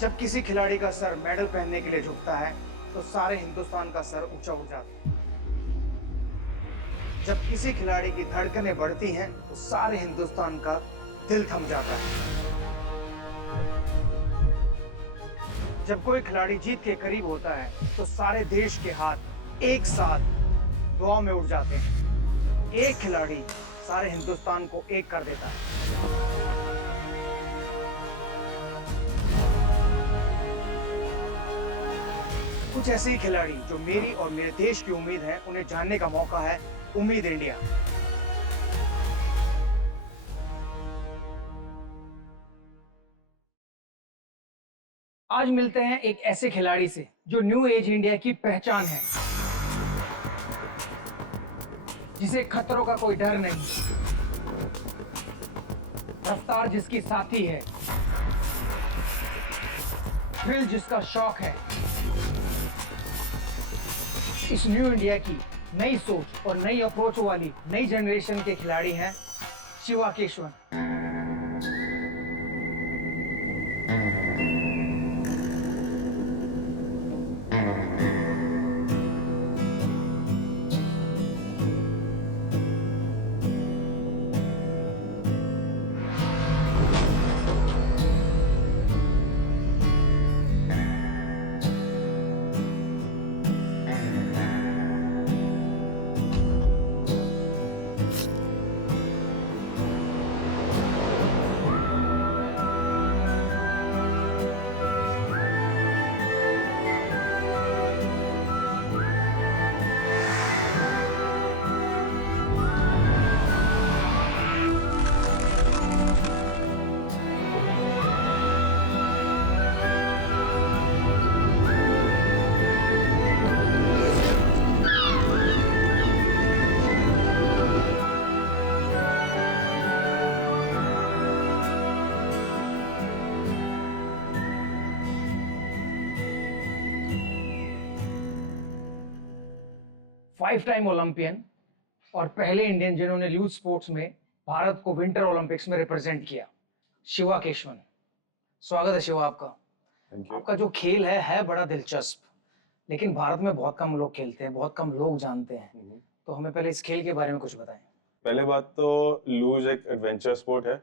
जब किसी खिलाड़ी का सर मेडल पहनने के लिए झुकता है तो सारे हिंदुस्तान का सर ऊंचा उठ जाता है। जब किसी खिलाड़ी की धड़कनें बढ़ती हैं तो सारे हिंदुस्तान का दिल थम जाता है। जब कोई खिलाड़ी जीत के करीब होता है तो सारे देश के हाथ एक साथ दुआ में उठ जाते हैं। एक खिलाड़ी सारे हिंदुस्तान को एक कर देता है। कुछ ऐसे ही खिलाड़ी जो मेरी और मेरे देश की उम्मीद है, उन्हें जानने का मौका है उम्मीद इंडिया। आज मिलते हैं एक ऐसे खिलाड़ी से जो न्यू एज इंडिया की पहचान है, जिसे खतरों का कोई डर नहीं, रफ्तार जिसकी साथी है, थ्रिल जिसका शौक है। इस न्यू इंडिया की नई सोच और नई अप्रोच वाली नई जनरेशन के खिलाड़ी हैं शिवा केशवन। 5 टाइम ओलंपियन और पहले इंडियन जिन्होंने ल्यूज स्पोर्ट्स में भारत को विंटर ओलंपिक्स में रिप्रेजेंट किया, शिवा केशवन। स्वागत है शिवा आपका। आपका जो खेल है बड़ा दिलचस्प, लेकिन भारत में बहुत कम लोग खेलते हैं, बहुत कम लोग जानते हैं। तो हमें पहले इस खेल के बारे में कुछ बताएं। पहले बात तो लूज एक एडवेंचर स्पोर्ट है।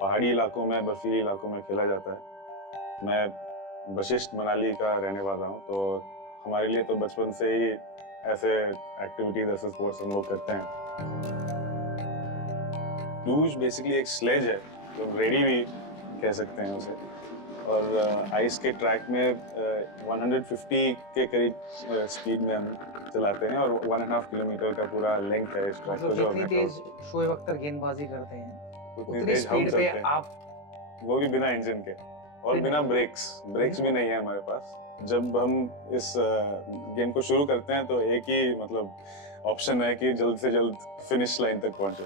पहाड़ी इलाकों में, बर्फीली इलाकों में खेला जाता है। मैं वशिष्ठ मनाली का रहने वाला हूँ, तो हमारे लिए तो बचपन से ही ऐसे एक्टिविटीज, ऐसे स्पोर्ट्स हम लोग करते हैं। लूज बेसिकली एक स्लेज है, तो रेडी भी कह सकते हैं उसे। और आइस के ट्रैक में 150 के करीब स्पीड में हम चलाते हैं, और 1.5 किलोमीटर का पूरा लेंथ है इस ट्रैक को जो हमने तेज शोएब अख्तर गेंदबाजी करते हैं, उतनी स्पीड पे आप, वो भी बिना इंजन के और बिना ब्रेक्स भी नहीं है हमारे पास। जब हम इस गेम को शुरू करते हैं तो एक ही मतलब ऑप्शन है कि जल्द से जल्द फिनिश लाइन तक पहुंचे।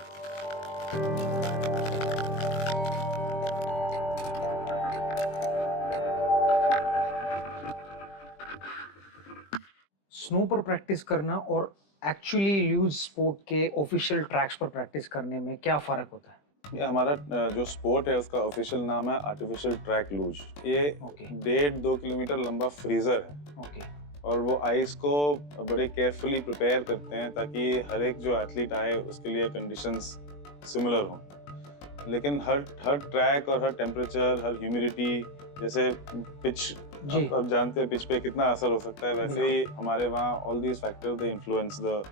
स्नो पर प्रैक्टिस करना और एक्चुअली ल्यूज स्पोर्ट के ऑफिशियल ट्रैक्स पर प्रैक्टिस करने में क्या फर्क होता है? ये हमारा जो स्पोर्ट है उसका ऑफिशियल नाम है आर्टिफिशियल ट्रैक लूज। ये 1.5-2 किलोमीटर लंबा फ्रीजर है। और वो आइस को बड़े केयरफुली प्रिपेयर करते हैं ताकि हर एक जो एथलीट आए उसके लिए कंडीशंस सिमिलर हों। लेकिन हर ट्रैक और हर टेम्परेचर, हर ह्यूमिडिटी, जैसे पिच, अब जानते हैं पिच पे कितना असर हो सकता है, वैसे ही हमारे वहाँ all these factors they influence the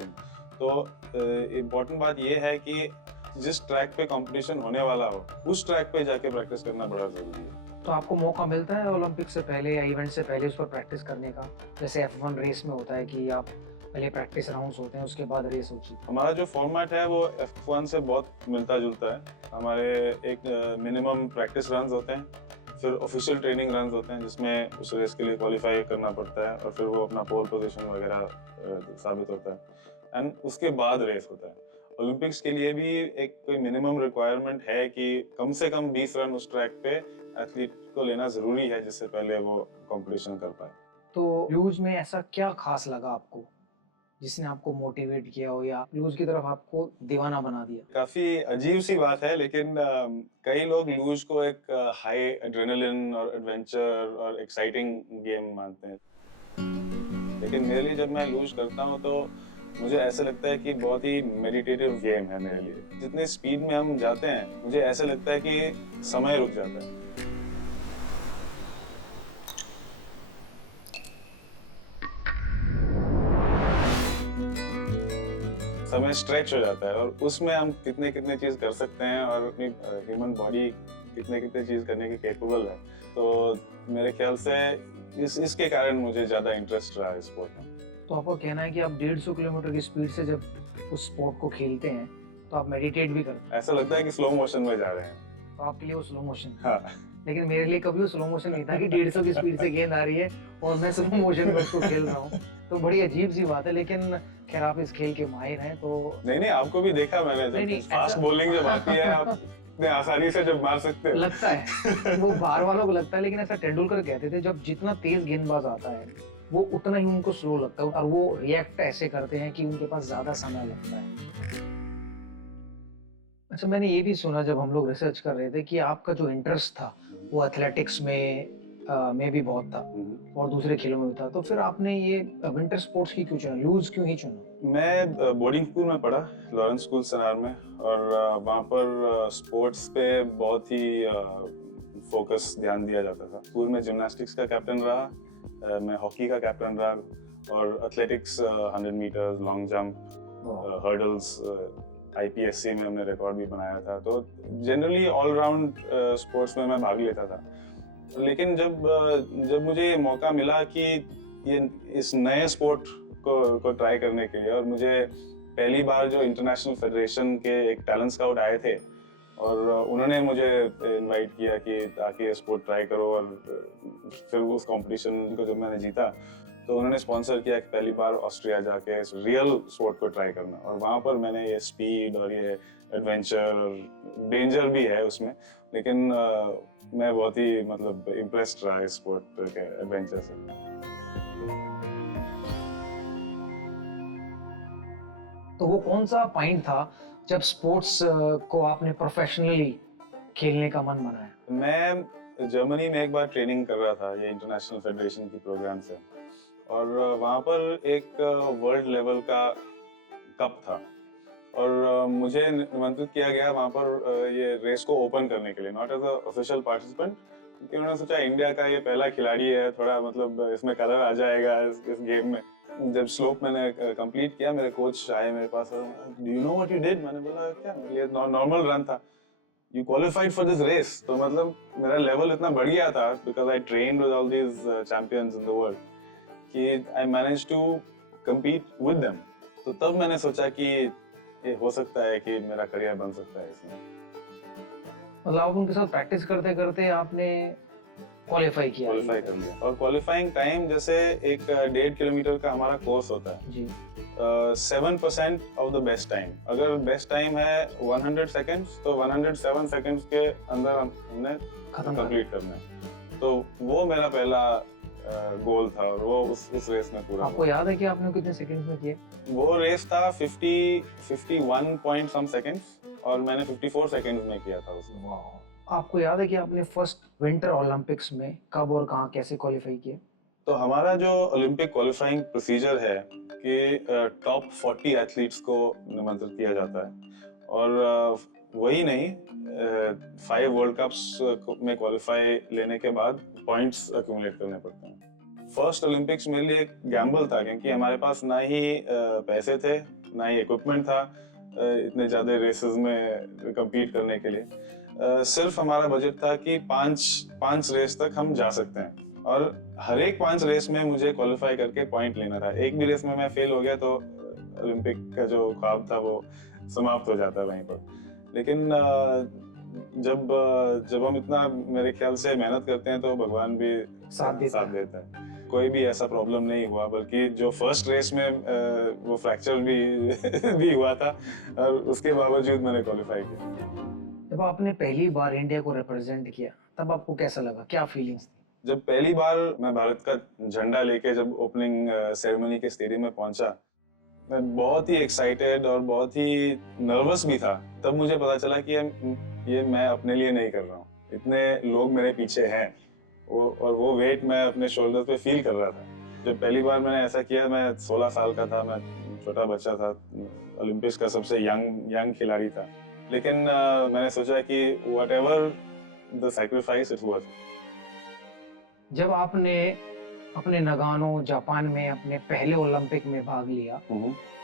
thing. तो इम्पोर्टेंट बात ये है कि जिस ट्रैक पे कंपटीशन होने वाला हो उस ट्रैक पे जाके प्रैक्टिस करना बड़ा जरूरी है। तो आपको मौका मिलता है ओलंपिक से पहले या इवेंट से पहले उस पर प्रैक्टिस करने का? जैसे F1 रेस में होता है कि आप पहले प्रैक्टिस राउंड्स होते हैं, उसके बाद रेस होती है। हमारा जो फॉर्मेट है वो F1 से बहुत मिलता जुलता है। हमारे एक मिनिमम प्रैक्टिस रन्स होते हैं, फिर ऑफिशियल ट्रेनिंग रन्स होते हैं जिसमें उस रेस के लिए क्वालिफाई करना पड़ता है, और फिर वो अपना पोल पोजीशन वगैरह साबित होता है, एंड उसके बाद रेस होता है। ओलंपिक्स के लिए भी एक कोई मिनिमम रिक्वायरमेंट है कि कम से कम 20 रन उस ट्रैक पे एथलीट को लेना जरूरी है, जिससे पहले वो कंपटीशन कर पाए। तो लूज में ऐसा क्या खास लगा आपको? जिसने आपको मोटिवेट किया हो या लूज की तरफ आपको दीवाना बना दिया? काफी अजीब सी बात है, लेकिन कई लोग लूज को एक हाई एड्रेनलिन और एडवेंचर और एक्साइटिंग गेम मानते हैं, लेकिन मेरे लिए जब मैं लूज करता हूँ तो मुझे ऐसा लगता है कि बहुत ही मेडिटेटिव गेम है मेरे लिए। जितने स्पीड में हम जाते हैं मुझे ऐसा लगता है कि समय रुक जाता है। समय स्ट्रेच हो जाता है और उसमें हम कितने कितने चीज कर सकते हैं और अपनी ह्यूमन बॉडी कितने कितने चीज करने की कैपेबल है। तो मेरे ख्याल से इसके कारण मुझे ज्यादा इंटरेस्ट रहा है स्पोर्ट में। तो आपका कहना है कि आप 150 किलोमीटर की स्पीड से जब उस स्पोर्ट को खेलते हैं तो आप मेडिटेट भी करते हैं? ऐसा लगता है कि स्लो मोशन में जा रहे हैं। तो आपके लिए वो स्लो मोशन? हाँ। लेकिन मेरे लिए कभी वो स्लो मोशन नहीं था कि 150 की स्पीड से गेंद आ रही है और मैं स्लो मोशन में उसको खेल रहा हूँ। तो बड़ी अजीब सी बात है, लेकिन खैर आप इस खेल के माहिर हैं तो। नहीं, आपको भी देखा मैंने, जब फास्ट बॉलिंग जब आती है आप इतने आसानी से जब मार सकते हैं। लगता है वो बाहर वालों को लगता है, लेकिन ऐसा तेंदुलकर कहते थे जब जितना तेज गेंदबाज आता है वो उतना ही उनको स्लो लगता है और वो रिएक्ट ऐसे करते हैं कि उनके पास ज्यादा समय लगता है। अच्छा, मैंने ये भी सुना जब हम लोग रिसर्च कर रहे थे कि आपका जो इंटरेस्ट था वो एथलेटिक्स में भी बहुत था और दूसरे खेलों में भी था, तो फिर आपने ये विंटर स्पोर्ट्स की क्यों चुना, लूज क्यों ही चुना? मैं बोर्डिंग स्कूल में पढ़ा, लॉरेंस स्कूल सनार में, और वहाँ पर स्पोर्ट्स पे बहुत ही फोकस ध्यान दिया जाता था। स्कूल में जिम्नास्टिक्स का कैप्टन रहा, मैं हॉकी का कैप्टन रहा और athletics 100 metre, long jump, hurdles, IPSC में हमने रिकॉर्ड भी बनाया था। तो जनरली ऑलराउंड स्पोर्ट्स में मैं भाग लेता था। लेकिन जब मुझे ये मौका मिला कि ये इस नए स्पोर्ट को ट्राई करने के लिए, और मुझे पहली बार जो इंटरनेशनल फेडरेशन के एक टैलेंट स्काउट आए थे और उन्होंने मुझे इनवाइट किया कि आके स्पोर्ट ट्राई करो, और फिर उस कंपटीशन को जब मैंने जीता तो उन्होंने स्पॉन्सर किया कि पहली बार ऑस्ट्रिया जाके इस रियल स्पोर्ट को ट्राई करना, और वहाँ पर मैंने ये स्पीड और ये एडवेंचर और डेंजर भी है उसमें, लेकिन मैं बहुत ही मतलब इम्प्रेस्ड रहा इस स्पोर्ट के एडवेंचर से। तो वो कौन सा पॉइंट था जब स्पोर्ट्स को आपने प्रोफेशनली खेलने का मन बनाया? मैं जर्मनी में एक बार ट्रेनिंग कर रहा था ये इंटरनेशनल फेडरेशन की प्रोग्राम से, और वहाँ पर एक वर्ल्ड लेवल का कप था और मुझे निमंत्रित किया गया वहाँ पर ये रेस को ओपन करने के लिए, not as a official participant, क्योंकि उन्होंने सोचा इंडिया का ये पहला खिलाड़ी है, थोड़ा मतलब इसमें कलर आ जाएगा इस गेम में। जब स्लोप मैंने कंप्लीट किया, मेरे कोच आए मेरे पास और do you know what you did? मैंने बोला क्या, ये नॉर्मल रन था। You qualified for this race. तो मतलब मेरा लेवल इतना बढ़ गया था because I trained with all these champions in the world कि I manage to compete with them. तो तब मैंने सोचा कि ये हो सकता है कि मेरा करियर बन सकता है इसमें। मतलब आप उनके साथ प्रैक्टिस करते करते आपने क्वालिफाई किया? क्वालिफाई कर लिया, और क्वालिफाइंग टाइम जैसे एक 1.5 किलोमीटर का हमारा कोर्स होता है जी, 7% ऑफ द बेस्ट टाइम। अगर बेस्ट टाइम है 100 सेकंड्स तो 107 सेकंड्स के अंदर हमने कंप्लीट करना है। तो वो मेरा पहला गोल था और वो उस रेस में पूरा। आपको याद है कि आपने कितने सेकंड्स में किए? वो रेस था 51 पॉइंट सम सेकंड्स और मैंने 54 सेकंड्स में किया था उसको। आपको याद है कि आपने फर्स्ट विंटर ओलंपिक्स में कब और कहाँ कैसे क्वालिफाई किए? तो हमारा जो ओलंपिक क्वालिफाइंग प्रोसीजर है कि टॉप 40 एथलीट्स को निमंत्रित किया जाता है, और वही नहीं 5 वर्ल्ड कप्स में क्वालिफाई लेने के बाद पॉइंट्स अक्यूमुलेट करने पड़ते हैं। फर्स्ट ओलंपिक्स मेरे लिए एक गैम्बल था, क्योंकि हमारे पास ना ही पैसे थे ना ही इक्विपमेंट था इतने ज़्यादा रेसेस में compete करने के लिए। सिर्फ हमारा बजट था कि पांच रेस तक हम जा सकते हैं, और हर एक 5 रेस में मुझे क्वालिफाई करके पॉइंट लेना था। एक भी रेस में मैं फेल हो गया तो ओलंपिक का जो ख्वाब था वो समाप्त हो जाता वहीं पर। लेकिन जब हम इतना मेरे ख्याल से मेहनत करते हैं तो भगवान भी साथ देता है। कोई भी ऐसा प्रॉब्लम नहीं हुआ, बल्कि जो फर्स्ट रेस में वो फ्रैक्चर भी हुआ था, और उसके बावजूद मैंने क्वालिफाई किया। जब आपने पहली बार इंडिया को रिप्रेजेंट किया तब आपको कैसा लगा, क्या फीलिंग्स थी? जब पहली बार मैं भारत का झंडा लेके जब ओपनिंग सेरेमनी के स्टेडियम में पहुंचा मैं बहुत ही एक्साइटेड और बहुत ही नर्वस भी था। तब मुझे पता चला कि ये मैं अपने लिए नहीं कर रहा हूँ, इतने लोग मेरे पीछे हैं और वो वेट मैं अपने शोल्डर पे फील कर रहा था। जब पहली बार मैंने ऐसा किया, मैं 16 साल का था, मैं छोटा बच्चा था, ओलंपिक्स का सबसे यंग खिलाड़ी था, लेकिन मैंने सोचा कि whatever the sacrifice it worth it. जब आपने अपने नगानो जापान में अपने पहले ओलंपिक में भाग लिया,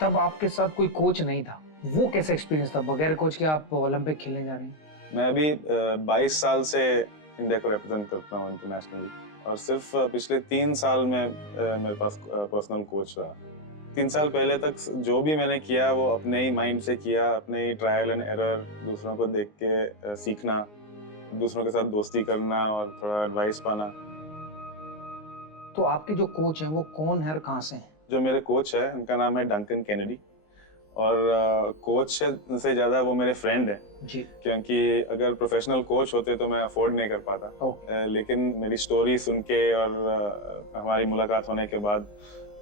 तब आपके साथ कोई कोच नहीं था, वो कैसा एक्सपीरियंस था बगैर कोच के आप ओलंपिक खेलने जा रहे हैं? मैं अभी 22 साल से इंडिया को रिप्रेजेंट करता हूँ इंटरनेशनली, और सिर्फ पिछले 3 साल में मेरे पास पर्सनल कोच रहा। 3 साल पहले तक जो भी मैंने किया वो अपने ही माइंड से किया, अपने ही ट्रायल एंड एरर, दूसरों को देख के सीखना, दूसरों के साथ दोस्ती करना और थोड़ा एडवाइस पाना। तो आपके जो कोच हैं वो कौन है और कहाँ से हैं? जो मेरे कोच है उनका नाम है डंकन केनेडी, और कोच से ज़्यादा वो मेरे फ्रेंड हैं जी। क्योंकि अगर प्रोफेशनल कोच होते तो मैं अफोर्ड नहीं कर पाता। लेकिन मेरी स्टोरी सुन के और हमारी मुलाकात होने के बाद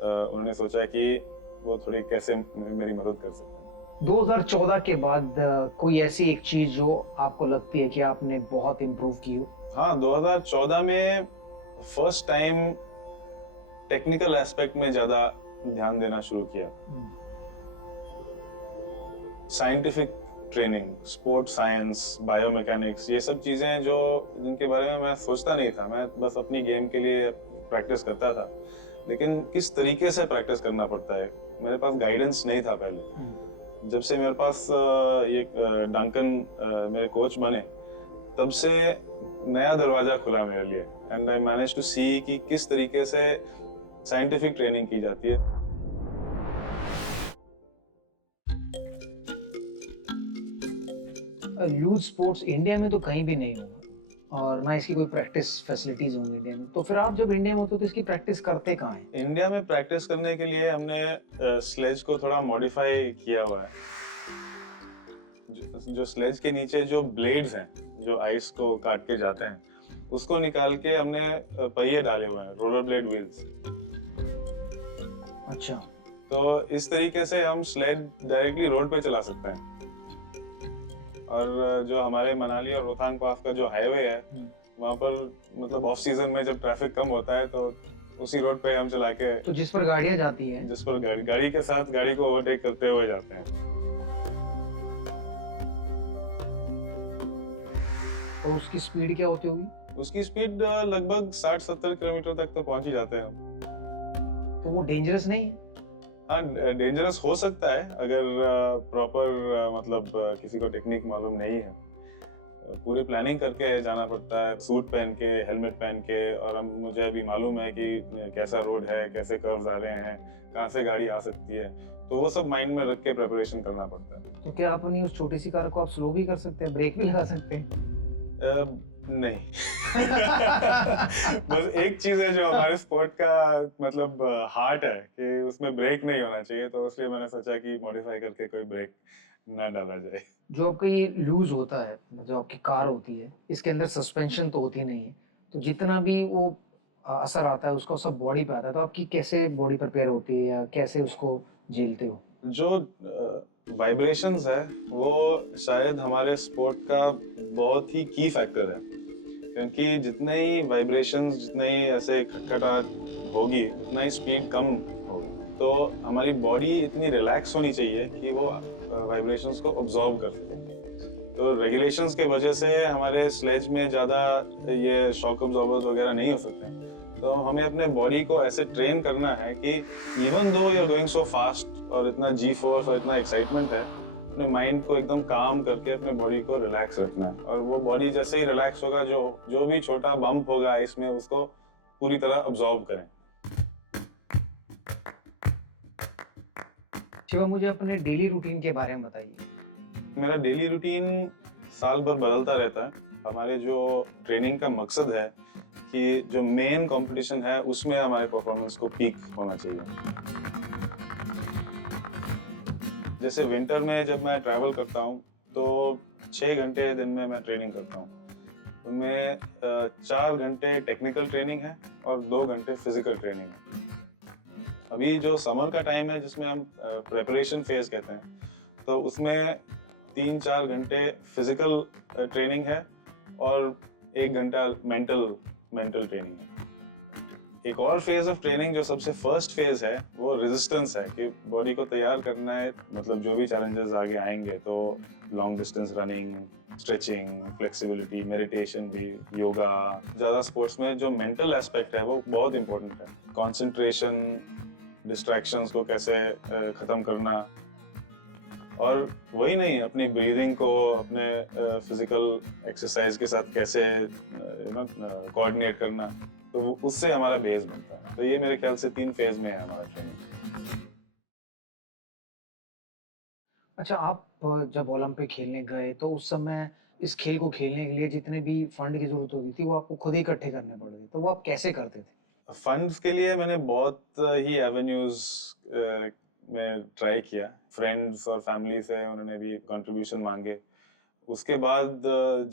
उन्होंने सोचा कि वो थोड़ी कैसे मेरी मदद कर सकते हैं। 2014 के बाद कोई ऐसी एक चीज जो आपको लगती है कि आपने बहुत इम्प्रूव की हो? हाँ, 2014 में फर्स्ट टाइम टेक्निकल एस्पेक्ट में ज़्यादा ध्यान देना शुरू किया। Scientific training, sport science, biomechanics, ये सब चीज़ें जो जिनके बारे में मैं सोचता नहीं था। मैं बस अपनी गेम के लिए प्रैक्टिस करता था, लेकिन किस तरीके से प्रैक्टिस करना पड़ता है, मेरे पास गाइडेंस नहीं था पहले। जब से मेरे पास ये डंकन मेरे कोच बने, तब से नया दरवाजा खुला मेरे लिए, एंड आई मैनेज टू सी कि किस तरीके से साइंटिफिक ट्रेनिंग की जाती है। लूज स्पोर्ट्स इंडिया में तो कहीं भी नहीं होगा और ना इसकी कोई प्रैक्टिस फैसिलिटीज होंगी इंडिया में, तो फिर आप जब इंडिया में होते हो तो इसकी प्रैक्टिस करते कहाँ हैं? इंडिया में प्रैक्टिस करने के लिए हमने स्लेज को थोड़ा मॉडिफाई किया हुआ है। जो स्लेज के नीचे जो ब्लेड्स हैं, जो आइस को काट के जाते हैं, उसको निकाल के हमने पहिए डाले हुए हैं, रोलर ब्लेड व्हील्स। अच्छा। तो इस तरीके से हम स्लेड डायरेक्टली रोड पे चला सकते हैं। और जो हमारे मनाली और रोहतांग पास का जो हाईवे है, वहाँ पर मतलब ऑफ सीजन में जब ट्रैफिक कम होता है तो उसी रोड पे हम चला के, तो जिस पर गाड़ियाँ जाती हैं, जिस पर गाड़ी के साथ गाड़ी को ओवरटेक करते हुए जाते हैं। और उसकी स्पीड क्या होती होगी? उसकी स्पीड लगभग 60-70 किलोमीटर तक तो पहुंच ही जाते हैं हम। तो वो डेंजरस नहीं है? हाँ, डेंजरस हो सकता है अगर प्रॉपर मतलब किसी को टेक्निक मालूम नहीं है। पूरी प्लानिंग करके जाना पड़ता है, सूट पहन के, हेलमेट पहन के, और मुझे अभी मालूम है कि कैसा रोड है, कैसे कर्व्स आ रहे हैं, कहाँ से गाड़ी आ सकती है, तो वो सब माइंड में रख के प्रिपरेशन करना पड़ता है। तो क्या अपनी उस छोटी सी कार को आप स्लो भी कर सकते हैं, ब्रेक भी लगा सकते हैं? नहीं। बस एक चीज है जो हमारे स्पोर्ट का मतलब हार्ट है कि उसमें ब्रेक नहीं होना चाहिए, तो इसलिए मैंने सोचा कि मॉडिफाई करके कोई ब्रेक ना डाला जाए। जो आपका ये लूज होता है, जो आपकी कार होती है, इसके अंदर सस्पेंशन तो होती नहीं है, तो जितना भी वो असर आता है उसका सब बॉडी पे आता है, तो आपकी कैसे बॉडी प्रिपेयर होती है या कैसे उसको झेलते हो? जो वाइब्रेशंस है वो शायद हमारे स्पोर्ट का बहुत ही की फैक्टर है, क्योंकि जितने ही वाइब्रेशंस, जितने ही ऐसे खटखटाहट होगी, उतना ही स्पीड कम होगी। तो हमारी बॉडी इतनी रिलैक्स होनी चाहिए कि वो वाइब्रेशंस को ऑब्जॉर्व कर सके। तो रेगुलेशंस के वजह से हमारे स्लेज में ज़्यादा ये शॉक ऑब्जॉर्वर्स वगैरह नहीं हो सकते। तो हमें अपने बॉडी को ऐसे ट्रेन करना है कि even though you are going so fast और इतना जी फोर्स और इतना एक्साइटमेंट है, अपने माइंड को एकदम काम करके अपने बॉडी को रिलैक्स रखना है, और वो बॉडी जैसे ही रिलैक्स होगा, जो भी छोटा बम्प होगा इसमें, उसको पूरी तरह अब्जॉर्ब करें। शिवा, मुझे अपने डेली रूटीन के बारे में बताइए। मेरा डेली रूटीन साल भर बदलता रहता है। हमारे जो ट्रेनिंग का मकसद है कि जो मेन कंपटीशन है उसमें हमारे परफॉर्मेंस को पीक होना चाहिए। जैसे विंटर में जब मैं ट्रैवल करता हूँ तो 6 घंटे दिन में मैं ट्रेनिंग करता हूँ। उनमें 4 घंटे टेक्निकल ट्रेनिंग है और 2 घंटे फिजिकल ट्रेनिंग है। अभी जो समर का टाइम है जिसमें हम प्रेपरेशन फेज कहते हैं, तो उसमें 3-4 घंटे फिजिकल ट्रेनिंग है और 1 घंटा मेंटल ट्रेनिंग है। एक और फेज ऑफ ट्रेनिंग जो सबसे फर्स्ट फेज है वो रेजिस्टेंस है कि बॉडी को तैयार करना है, मतलब जो भी चैलेंजेस आगे आएंगे, तो long distance running, stretching, flexibility, meditation भी, योगा। ज़्यादा स्पोर्ट्स में जो मेंटल एस्पेक्ट है वो बहुत इंपॉर्टेंट है। कंसंट्रेशन, डिस्ट्रैक्शंस को कैसे ख़त्म करना, और वही नहीं, अपनी ब्रीदिंग को अपने फिजिकल एक्सरसाइज के साथ कैसे कोऑर्डिनेट करना, तो उससे हमारा बेस बनता है। तो ये मेरे ख्याल से 3 फेज में है हमारा ट्रेनिंग। अच्छा, आप जब ओलंपिक खेलने गए तो उस समय इस खेल को खेलने के लिए जितने भी फंड की जरूरत होती थी वो आपको खुद ही इकट्ठे करने पड़ गए, तो वो आप कैसे करते थे? फंड्स के लिए मैंने बहुत ही एवेन्यूज में ट्राई किया। फ्रेंड्स और फैमिली से उन्होंने भी कंट्रीब्यूशन मांगे। उसके बाद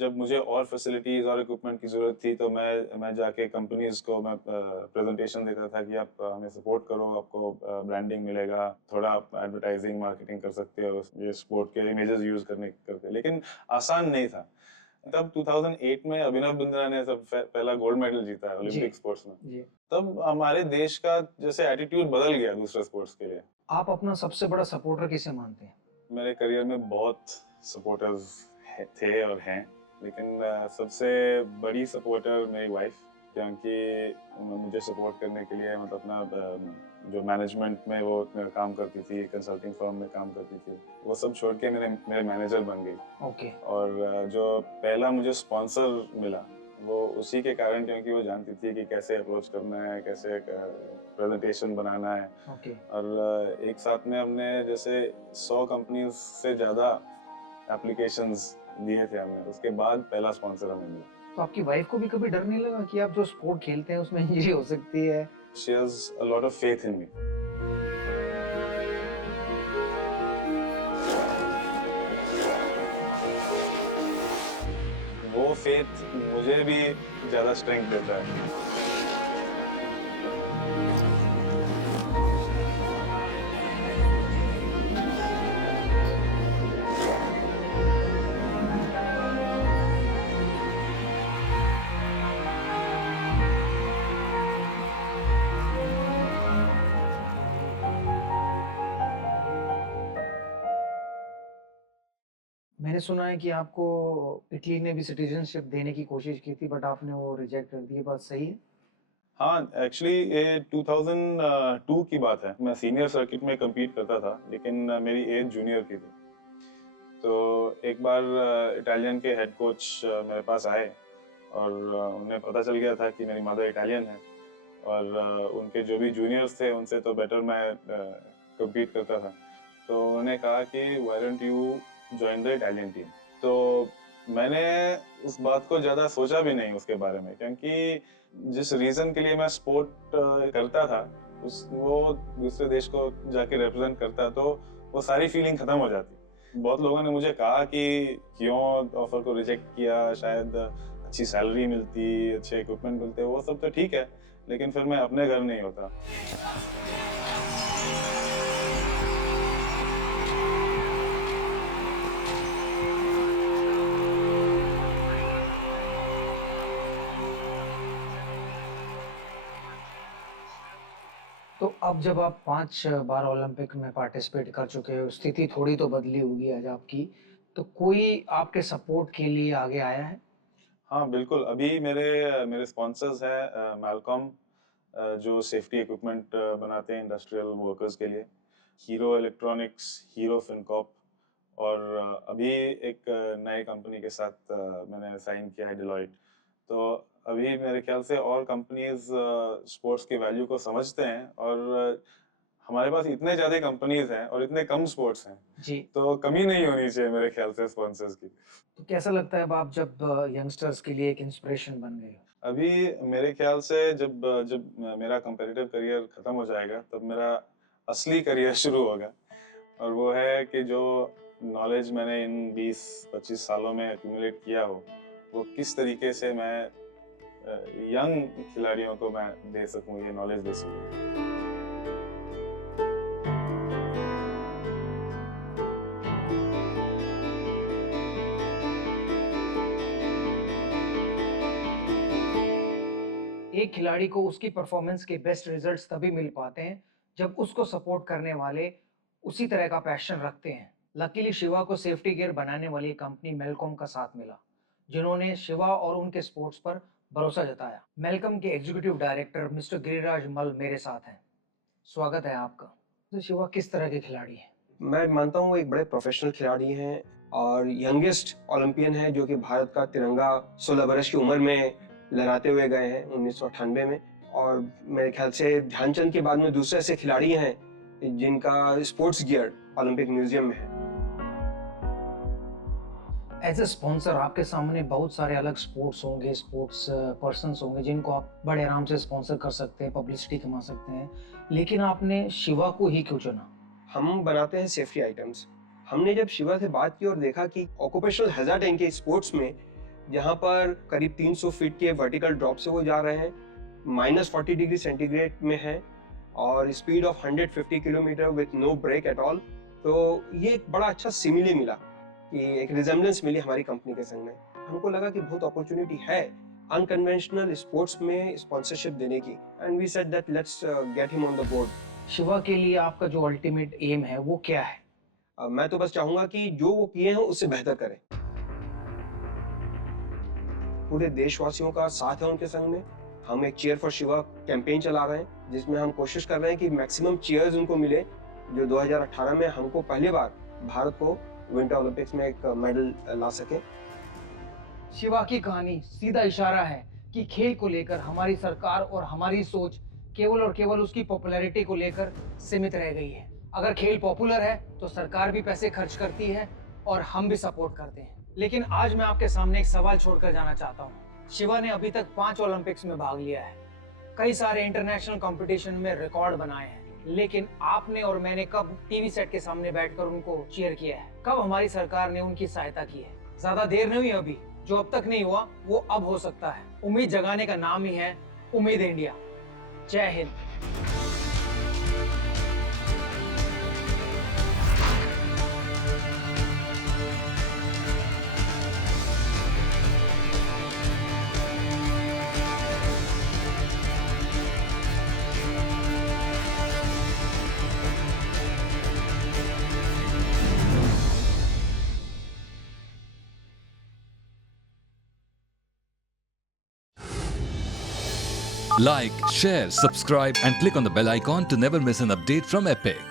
जब मुझे और फैसिलिटीज और इक्विपमेंट की जरूरत थी, तो मैं जाके कंपनीज को मैं प्रेजेंटेशन देता था कि आप हमें सपोर्ट करो, आपको ब्रांडिंग मिलेगा, थोड़ा आप एडवर्टाइजिंग मार्केटिंग कर सकते हो, ये स्पोर्ट के इमेजेस यूज करके। लेकिन आसान नहीं था। तब 2008 में अभिनव बिंद्रा ने सब पहला गोल्ड मेडल जीता है ओलंपिक स्पोर्ट्स में। जी। तब हमारे देश का जैसे एटीट्यूड बदल गया दूसरे स्पोर्ट्स के लिए। आप अपना सबसे बड़ा सपोर्टर किसे मानते हैं? मेरे करियर में बहुत सपोर्टर्स थे और हैं, लेकिन सबसे बड़ी सपोर्टर मेरी वाइफ, क्योंकि मुझे सपोर्ट करने के लिए, मतलब अपना जो मैनेजमेंट में वो काम करती थी, कंसल्टिंग फर्म में काम करती थी, वो सब छोड़ के मेरे मैनेजर बन गई। ओके। और जो पहला मुझे स्पॉन्सर मिला वो उसी के कारण, क्योंकि वो जानती थी कि कैसे अप्रोच करना है, कैसे प्रेजेंटेशन बनाना है। ओके। और एक साथ में हमने जैसे 100 कंपनीज से ज़्यादा एप्लीकेशंस दिए थे हमने, उसके बाद पहला स्पॉन्सर हमें मिला। तो आपकी वाइफ को भी कभी डर नहीं लगा कि आप जो स्पोर्ट खेलते हैं उसमें इंजरी हो सकती है? She has a lot of faith in me. वो फेथ मुझे भी ज़्यादा स्ट्रेंथ देता है। मैंने सुना है कि आपको इटली ने भी सिटीजनशिप देने की कोशिश की थी बट आपने वो रिजेक्ट कर दी, ये बात सही है? हाँ, एक्चुअली ये 2002 की बात है। मैं सीनियर सर्किट में compete करता था, लेकिन मेरी एज जूनियर की थी। तो एक बार इटालियन के हेड कोच मेरे पास आए, और उन्हें पता चल गया था कि मेरी मदर इटालियन है, और उनके जो भी जूनियर्स थे उनसे तो बेटर मैं compete करता था। तो उन्होंने कहा कि why don't you join the Italian team? तो मैंने उस बात को ज़्यादा सोचा भी नहीं उसके बारे में, क्योंकि जिस रीज़न के लिए मैं स्पोर्ट करता था, वो दूसरे देश को जाके रिप्रेजेंट करता, तो वो सारी फीलिंग खत्म हो जाती। बहुत लोगों ने मुझे कहा कि क्यों ऑफर को रिजेक्ट किया, शायद अच्छी सैलरी मिलती, अच्छे इक्विपमेंट मिलते, वो सब तो ठीक है, लेकिन फिर मैं अपने घर नहीं होता। तो अब जब आप 5 बार ओलंपिक में पार्टिसिपेट कर चुके हो, स्थिति थोड़ी तो बदली होगी आज आपकी, तो कोई आपके सपोर्ट के लिए आगे आया है? हाँ, बिल्कुल। अभी मेरे स्पॉन्सर्स हैं मैलकॉम, जो सेफ्टी इक्विपमेंट बनाते हैं इंडस्ट्रियल वर्कर्स के लिए, हीरो इलेक्ट्रॉनिक्स, हीरो फिनकॉर्प, और अभी एक नई कंपनी के साथ मैंने साइन किया है, डिलॉयट। तो अभी मेरे ख्याल से और कंपनीज स्पोर्ट्स के वैल्यू को समझते हैं, और हमारे पास इतने ज़्यादा कंपनीज हैं और इतने कम स्पोर्ट्स हैं, जी। तो कमी नहीं होनी चाहिए मेरे ख्याल से स्पॉन्सर्स की। तो कैसा लगता है अब आप जब यंगस्टर्स के लिए एक इंस्पिरेशन बन गए हो? अभी मेरे ख्याल से जब जब मेरा कंपेटिटिव करियर खत्म हो जाएगा, तब मेरा असली करियर शुरू होगा, और वो है कि जो नॉलेज मैंने इन 20-25 सालों में एक्यूमुलेट किया हो, वो किस तरीके से मैं यंग खिलाड़ियों को मैं दे सकूं, ये नॉलेज दे सकूं। एक खिलाड़ी को उसकी परफॉर्मेंस के बेस्ट रिजल्ट्स तभी मिल पाते हैं जब उसको सपोर्ट करने वाले उसी तरह का पैशन रखते हैं। लकीली शिवा को सेफ्टी गियर बनाने वाली कंपनी मेलकॉम का साथ मिला, जिन्होंने शिवा और उनके स्पोर्ट्स पर भरोसा जताया। मेलकम के एग्जीक्यूटिव डायरेक्टर मिस्टर गिरिराज मल मेरे साथ हैं। स्वागत है आपका। तो शिवा किस तरह के खिलाड़ी हैं? मैं मानता हूँ वो एक बड़े प्रोफेशनल खिलाड़ी हैं और यंगेस्ट ओलंपियन है जो कि भारत का तिरंगा 16 वर्ष की उम्र में लहराते हुए गए हैं 1998 में। और मेरे ख्याल से ध्यानचंद के बाद में दूसरे ऐसे खिलाड़ी हैं जिनका स्पोर्ट्स गियर ओलंपिक म्यूजियम में है। एज ए स्पॉन्सर आपके सामने बहुत सारे अलग स्पोर्ट्स होंगे, स्पोर्ट्स पर्सन्स होंगे जिनको आप बड़े आराम से स्पॉन्सर कर सकते हैं, पब्लिसिटी कमा सकते हैं, लेकिन आपने शिवा को ही क्यों चुना? हम बनाते हैं सेफ्टी आइटम्स। हमने जब शिवा से बात की और देखा कि ऑक्यूपेशनल हैजार्ड इनके स्पोर्ट्स में, जहां पर करीब 300 फीट के वर्टिकल ड्रॉप से वो जा रहे हैं, -40 डिग्री सेंटीग्रेड में है और speed of 150 kilometre with no break at all, तो ये एक बड़ा अच्छा सिमिली मिला कि एक रिजेम्बलेंस मिली हमारी कंपनी के संग में। हमको लगा कि बहुत अपॉर्चुनिटी है अनकन्वेंशनल स्पोर्ट्स में स्पॉन्सरशिप देने की, and we said that let's get him on the board. Shiva के लिए आपका जो अल्टीमेट एम है वो क्या है? मैं तो बस चाहूंगा कि जो वो किए हैं उससे बेहतर करें। पूरे देशवासियों का साथ है उनके संग में। हम एक चीयर फॉर शिवा कैंपेन चला रहे हैं जिसमें हम कोशिश कर रहे हैं कि मैक्सिमम चीयर्स उनको मिले जो 2018 में हमको पहली बार भारत को विंटर ओलंपिक्स में एक मेडल ला सके। शिवा की कहानी सीधा इशारा है कि खेल को लेकर हमारी सरकार और हमारी सोच केवल और केवल उसकी पॉपुलैरिटी को लेकर सीमित रह गई है। अगर खेल पॉपुलर है तो सरकार भी पैसे खर्च करती है और हम भी सपोर्ट करते हैं। लेकिन आज मैं आपके सामने एक सवाल छोड़कर जाना चाहता हूँ। शिवा ने अभी तक 5 ओलंपिक्स में भाग लिया है, कई सारे इंटरनेशनल कंपटीशन में रिकॉर्ड बनाए हैं, लेकिन आपने और मैंने कब टीवी सेट के सामने बैठकर उनको चीयर किया है? कब हमारी सरकार ने उनकी सहायता की है? ज्यादा देर नहीं हुई अभी, जो अब तक नहीं हुआ वो अब हो सकता है। उम्मीद जगाने का नाम ही है उम्मीद इंडिया। जय Hind. Like, share, subscribe and click on the bell icon to never miss an update from Epic.